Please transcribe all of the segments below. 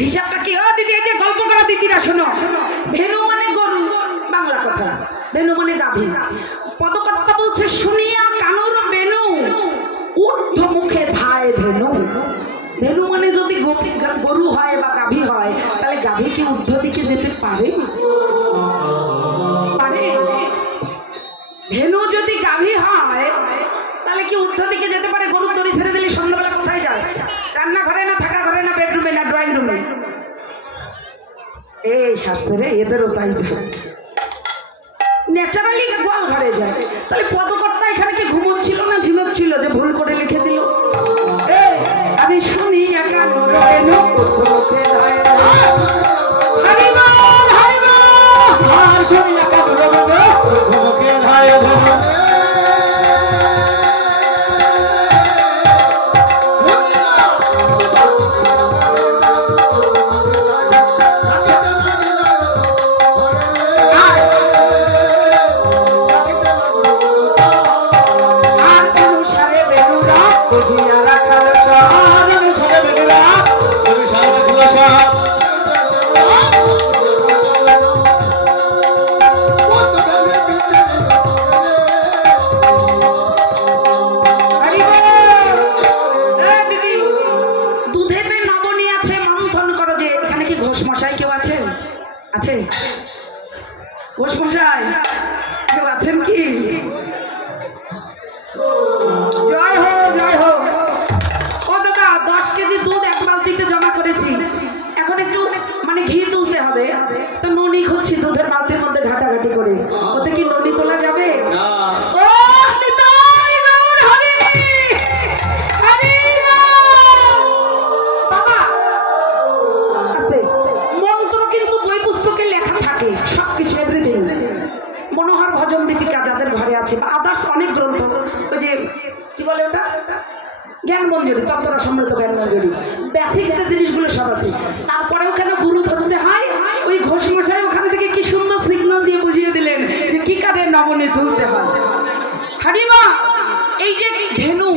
হিসাবটা কি? ও দিদি, এই যে গল্প করা দিদিরা শোনো, ধেনু মানে গরু, বাংলা কথা। ধেনু মানে গাভী। পদকর্তা বলছে শুনিয়া কানুর বেনু, ঊর্ধ্ব মুখে ধায় ধেনু। ধেনু মানে যদি গরু হয় বা গাভী হয়, তাহলে গাভী কি ঊর্ধ্ব দিকে যেতে পারে? পারে? ধেনু যদি গাভী হয় তাহলে কি ঊর্ধ্ব দিকে যেতে পারে? গরুর দড়ি ছেড়ে দিলে সন্ধ্যাবেলা কোথায় যায়? রান্নাঘরে না, থাকা ঘরে না, বেডরুমে না, ড্রয়িং রুমে? এই শাস্ত্রে এদেরও তাই যায়, ন্যাচারালি গোয়াল ঘরে যায়। তাহলে পদকর্তা এখানে কি ঘুমোচ্ছিল না ঝিমোচ্ছিল যে ভুল করে লিখে দিল? আমি শুনি একা ঘোষমশাই কেউ আছেন কি? জয় হো, জয় হো। ও দাদা, 10 কেজি দুধ এক বালতিতে জমা করেছি, এখন একটু মানে ঘি তুলতে হবে, তো ননি খুঁজছি দুধের বালতির মধ্যে ঘাটাঘাটি করে। ওতে কি ননি তোলা যাবে? ও বাবা, মন্ত্র কিন্তু বই পুস্তকে লেখা থাকে, সবকিছু এভরিথিং। মনোহর ভজন দীপিকা যাদের ঘরে আছে, বা আদার্স অনেক গ্রন্থ, ওই যে কি বলে ওটা, জ্ঞান মঞ্জুরি, তত্ত্বরা সমৃদ্ধ জ্ঞান মঞ্জুরি, বেসিক যে জিনিসগুলো সব আছে। তারপরেও কেন গুরু ধরতে হয়? ওই ঘোষমশাই ওখান থেকে কি সুন্দর সিগন্যাল দিয়ে বুঝিয়ে দিলেন যে কি কাজে নবনী তুলতে হয়। হারিমা, এই যে ধেনু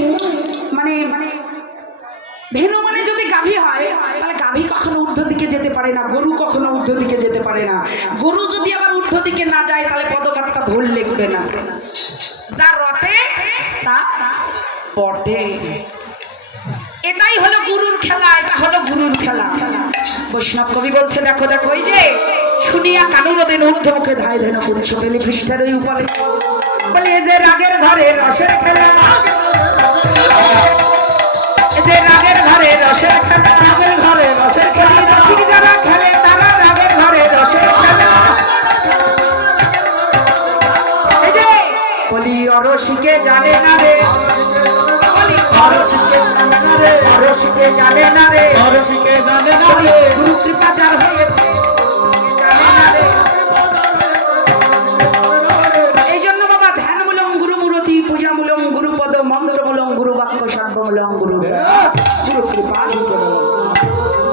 মানে ধেনু মানে যদি গাভী হয়, তাহলে গাভী কখনো ঊর্ধ্ব দিকে যেতে পারে না, গরু কখনো ঊর্ধ্ব দিকে যেতে পারে না। গরু যদি আবার ঊর্ধ্ব দিকে না যায়, তাহলে পদকর্তা ভুল লিখবে না। যা রটে তা বটে। এটাই হলো গুরুর খেলা, এটা হলো গুরুর খেলা। বৈষ্ণব কবি বলছে, দেখো দেখো, এই যে শুনিয়া কানুর বেন ঊর্ধ্ব মুখে ধায় ধেনু পুচ্ছ পেলি পৃষ্ঠার ওই উপরে, বলে এই যে রাগের ঘরে রসের খেলা, যে রাগের ঘরে রসের খেলা, রাগের ঘরে রসের খেলা, রসিক যারা খেলে তারা রাগের ঘরে রসের খেলা। এই যে বলি অরসিকে জানে না রে, বলি অরসিকে জানে না রে, অরসিকে জানে না রে, অরসিকে জানে না রে, গুরু কৃপা যার হয়েছে জানে না রে। এই জন্য বাবা, ধ্যান মূলম গুরু মূরতি, পূজা মূলম গুরু পদ, মন্ত্র মূলম গুরু বাক্য, সর্ব মূলম গুরু কৃপা।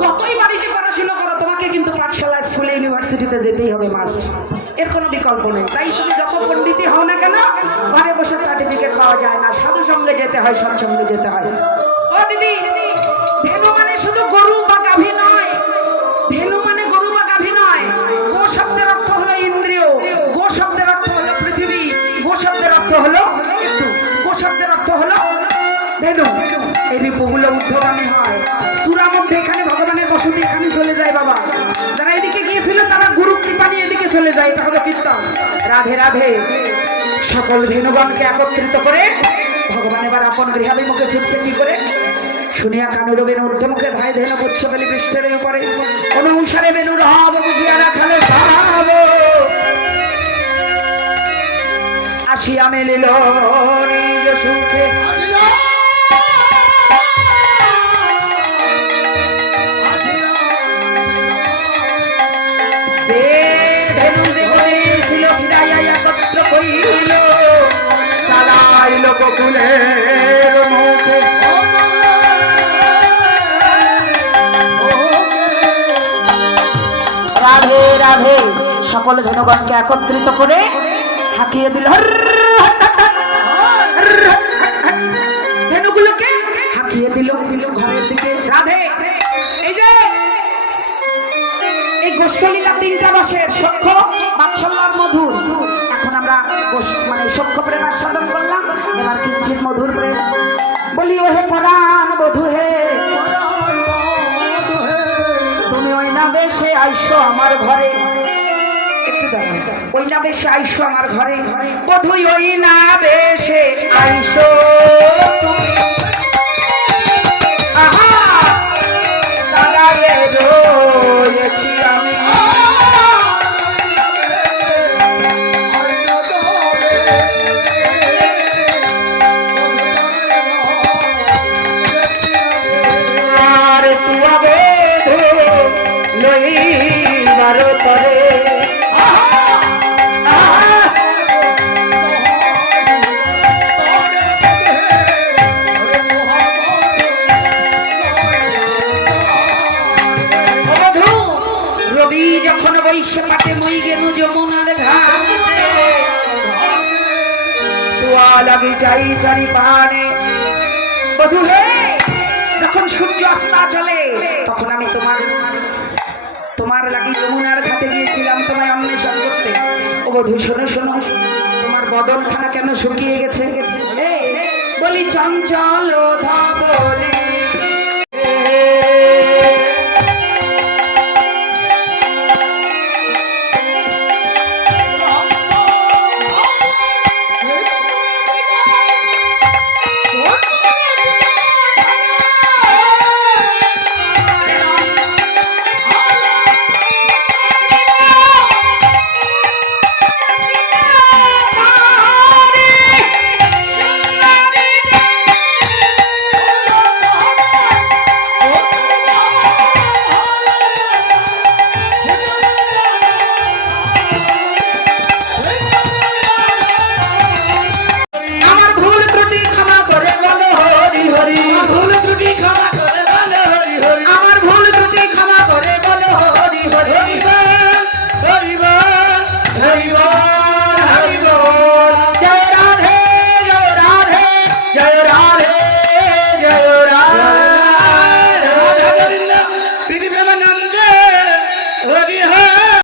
যতই বাড়িতে পড়াশোনা করো, তোমাকে কিন্তু পাঠশালা, স্কুলে, ইউনিভার্সিটিতে যেতেই হবে, মাস্ট, এর কোনো বিকল্প নেই। তাই তুমি যত পণ্ডিতই হও না কেন, ঘরে বসে সার্টিফিকেট পাওয়া যায় না, সাধু সঙ্গে যেতে হয়, সৎসঙ্গে যেতে হয়। ও দিদি, ধেনু মানে শুধু গরু বা গাভী নয়, ধেনু মানে গরু বা গাভী নয়। গো শব্দের অর্থ হলো ইন্দ্রিয়, গো শব্দের অর্থ হলো পৃথিবী, গো শব্দের অর্থ হলো মৃত্যু, গো শব্দের অর্থ হলো ধেনু। এই রিপুগুলো ঊর্ধ্বগামী হয়। সূরা মধ্যে এখানে ভগবানের বসতি এখানে চলে যায় বাবা। যারা এদিকে গিয়েছিল তারা গুরু কৃপা নিয়ে এদিকে চলে যায়, এটা হলো কীর্তন। রাধে রাধে। সকল ধেনুগণকে একত্রিত করে ভগবান এবার আপন গৃহাভিমুখে ছুটছে কি করে? শুনিয়া কানুর বেনু ঊর্ধ্বমুখে ধায় ধেনু পুচ্ছ পেলি পৃষ্ঠের উপরে, অনুসারে বেনুর হব বুঝিয়া রাখালে ভাব, আসিয়া মেলিল নিজ সুখে। ধেনু যে বলেছিল ফিরাইয়া একত্র করিল, চালাইল বকুলের মুখে। রাধে রাধে। সকল ধেনুগণকে একত্রিত করে হাঁকিয়ে দিল, ধেনুগুলোকে হাঁকিয়ে দিল ঘরের দিকে। রাধে। এই যে অষ্টলীলা তিনটা রসের সখ্য বাৎসল্য আর মধুর। এখন আমরা মানে সখ্য প্রেম আস্বাদন করলাম, এবার কিঞ্চিত মধুর প্রেম। বলি ওহে পরাণ বধূ হে, তুমি ওই না বেশে আইসো আমার ঘরে। একটু দাঁড়াও, ওই না বেশে আইসো আমার ঘরে, বধূ ওই না বেশে আইসো তুমি। আহা দাঁড়ায়ে রয়েছি আমি, আর তুয়া বেধো লইবার পরে। রবি যখন বৈশে পাতে মই গেল যমুনার ঘাটে, তোয়া লাগি যাই চারি পানে। বধূ হে, যখন সূর্য অস্তা চলে তখন আমি তোমার লাগি যমুনার ঘাটে গিয়েছিলাম তোমায় অন্বেষণ করতে। ও বধূ শোনো শোনো, তোমার বদনখানা কেন শুকিয়ে গেছে? বলি চঞ্চল ধর